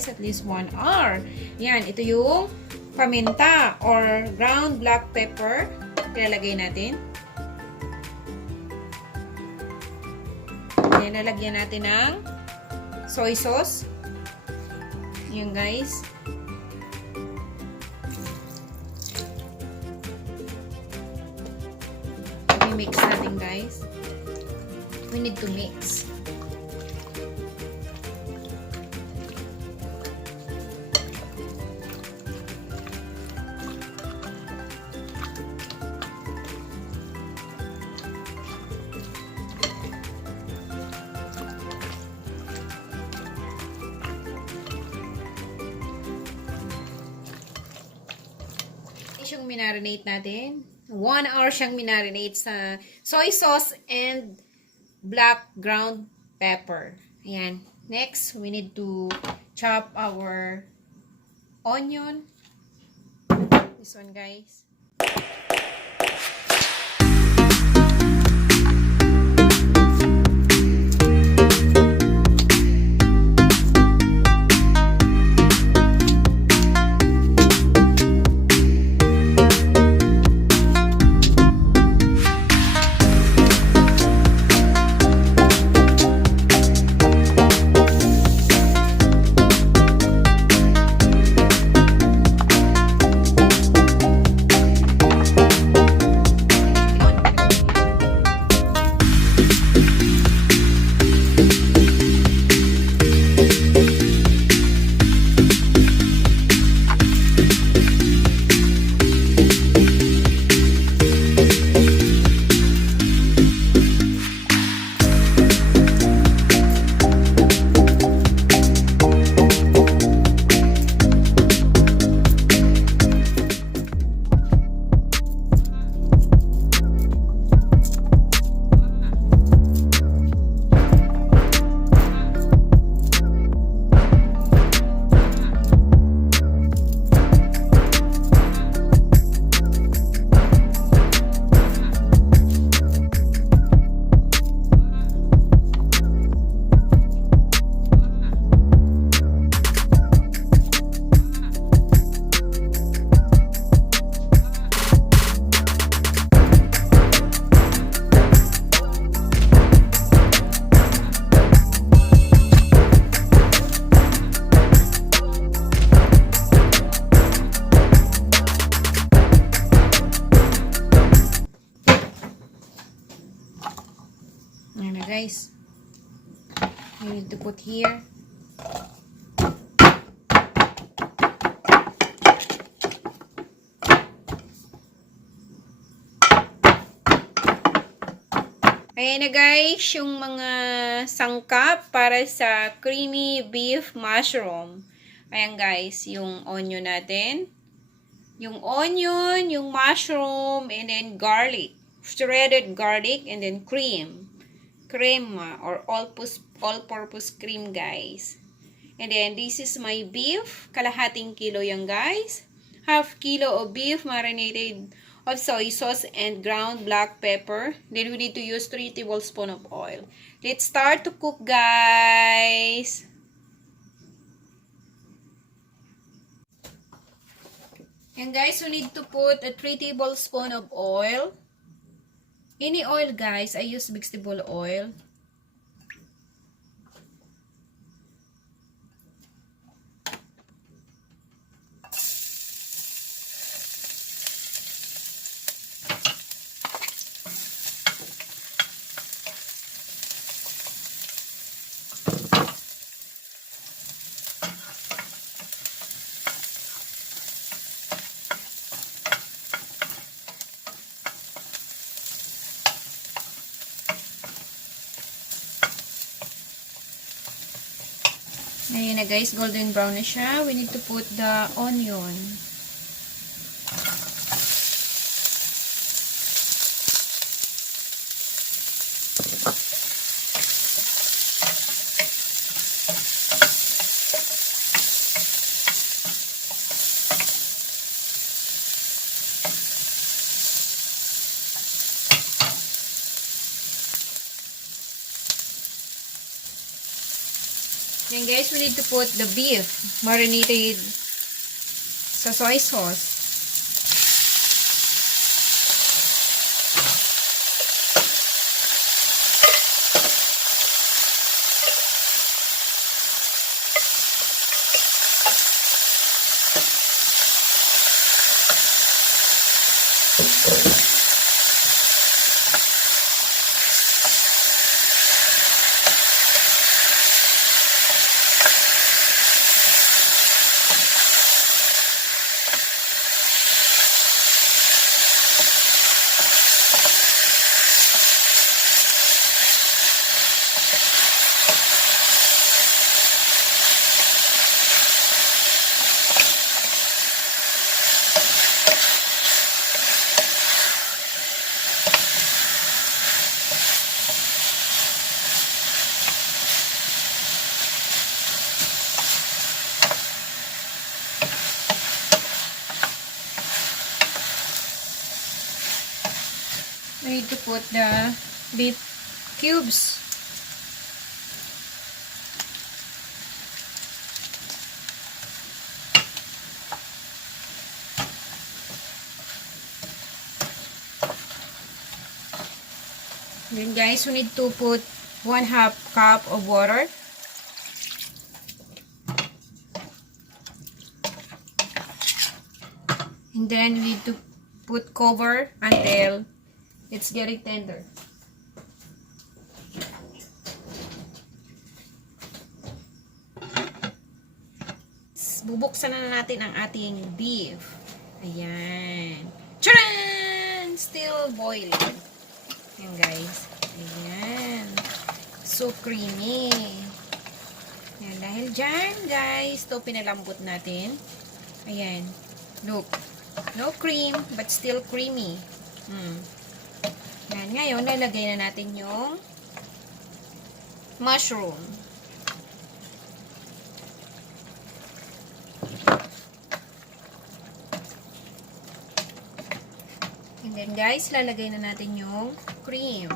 guys, at least 1 hour. Yan, ito yung paminta or ground black pepper. Ilalagay natin. Yan, lalagyan natin ng soy sauce. Yan guys. I-mix natin guys. We need to mix. Siyang minarinate natin. 1 hour siyang minarinate sa soy sauce and black ground pepper. Ayan. Next, we need to chop our onion. This one, guys. Ayan na guys. You need to put here. Ayan na guys, yung mga sangkap para sa creamy beef mushroom. Ayan guys, yung onion natin. Yung onion, yung mushroom, and then garlic. Shredded garlic, and then cream. Cream or all-purpose cream guys. And then this is my beef. Kalahating kilo yan guys. Half kilo of beef marinated of soy sauce and ground black pepper. Then we need to use 3 tablespoons of oil. Let's start to cook guys. And guys, we need to put a 3 tablespoons of oil. Any oil guys, I use vegetable oil. Ayan na guys, golden brown na siya. We need to put the onion. Then guys, we need to put the beef marinated sa soy sauce. We need to put the beef cubes. Then guys, we need to put 1/2 cup of water. And then we need to put cover until it's getting tender. Bubuksan na natin ang ating beef. Ayan. Tcharan! Still boiling. Ayan guys. Ayan. So creamy. Ayan. Dahil dyan guys, ito pinalambot natin. Ayan. Look. No cream, but still creamy. Yan, ngayon, lalagay na natin yung mushroom. And then, guys, lalagay na natin yung cream.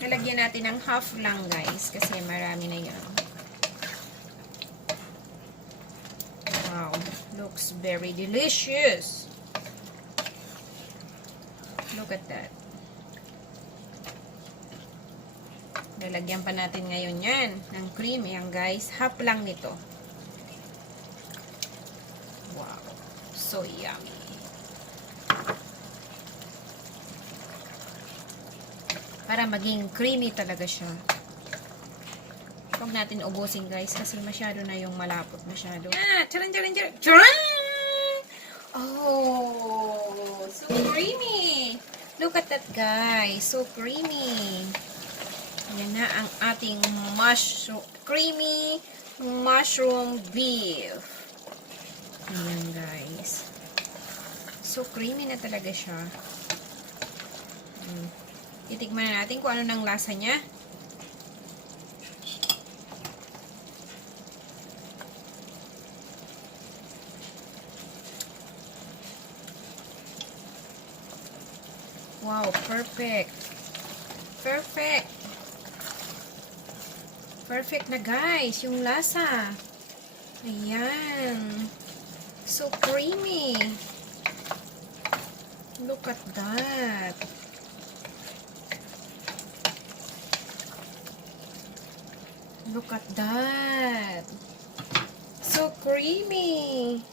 Lalagyan natin ng half lang, guys, kasi marami na yan. Wow, looks very delicious. Look at that. Lalagyan pa natin ngayon yan ng cream. Yan guys, half lang nito. Wow, so yummy. Para maging creamy talaga siya. Huwag natin ubusin guys kasi masyado na yung malapot masyado. Charan! Oh, so creamy. Look at that guys, so creamy. Yan na ang ating creamy mushroom beef. Ayan guys. So creamy na talaga siya. Titikman na natin kung ano nang lasa niya. Wow, perfect. Perfect. Perfect na guys, yung lasa. Ayan. So creamy. Look at that. Look at that. So creamy.